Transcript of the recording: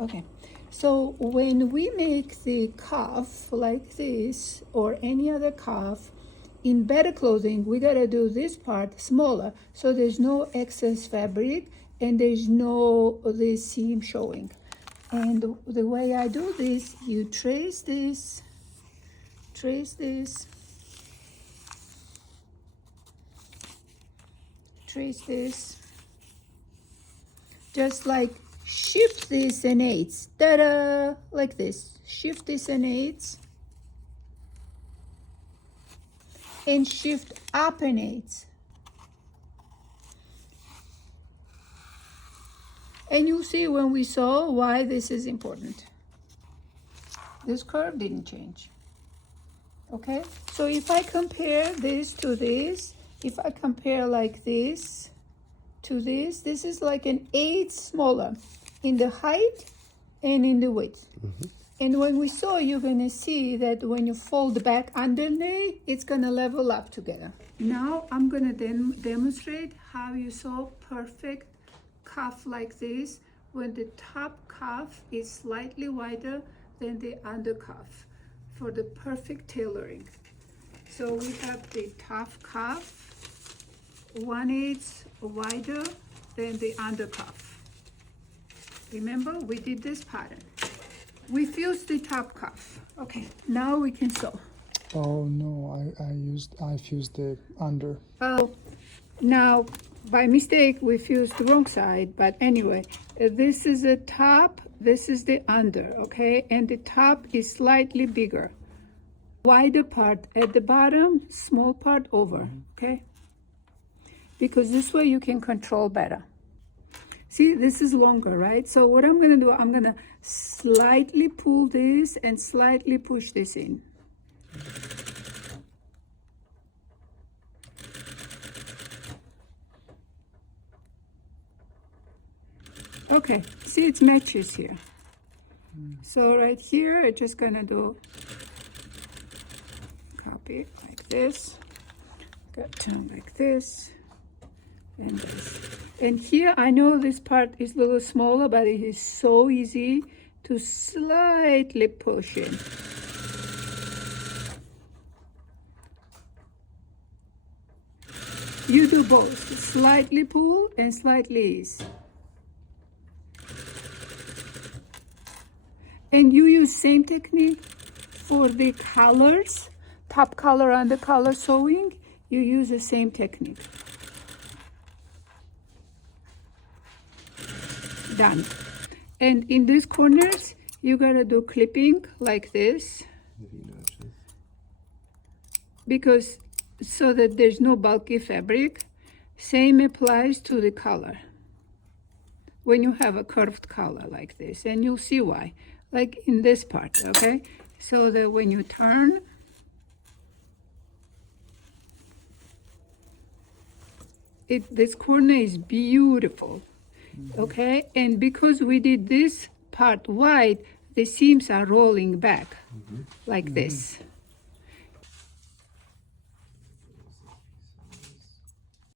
Okay, so when we make the cuff like this or any other cuff, in better clothing, we gotta do this part smaller so there's no excess fabric and there's no the seam showing. And the way I do this, you trace this, trace this, trace this, just like shift this an eighth, ta-da, like this. Shift this an eighth and shift up an eighth. And you'll see when we saw why this is important. This curve didn't change. Okay, so if I compare this to this, if I compare like this to this, this is like an eighth smaller in the height and in the width. And when we saw, you're gonna see that when you fold back underneath, it's gonna level up together. Now I'm gonna demonstrate how you sew perfect cuff like this when the top cuff is slightly wider than the under cuff for the perfect tailoring. So we have the top cuff 1/8 wider than the under cuff. Remember, we did this pattern. We fused the top cuff. Okay, now we can sew. Oh no, I fused the under. Oh, now by mistake we fused the wrong side, but anyway, this is the top, this is the under, okay? And the top is slightly bigger. Wider part at the bottom, small part over, okay? Because this way you can control better. See, this is longer, right? So what I'm gonna do, I'm gonna slightly pull this and slightly push this in. Okay, see it matches here. So right here, I'm just gonna do copy like this, got turn like this, and this. And here, I know this part is a little smaller, but it is so easy to slightly push in. You do both, slightly pull and slightly ease. And you use same technique for the colors, top color, under color sewing. You use the same technique. Done. And in these corners, you gotta do clipping like this, because so that there's no bulky fabric. Same applies to the collar when you have a curved collar like this, and you'll see why. Like in this part, okay? So that when you turn, this corner is beautiful, okay? And because we did this part wide, the seams are rolling back like this.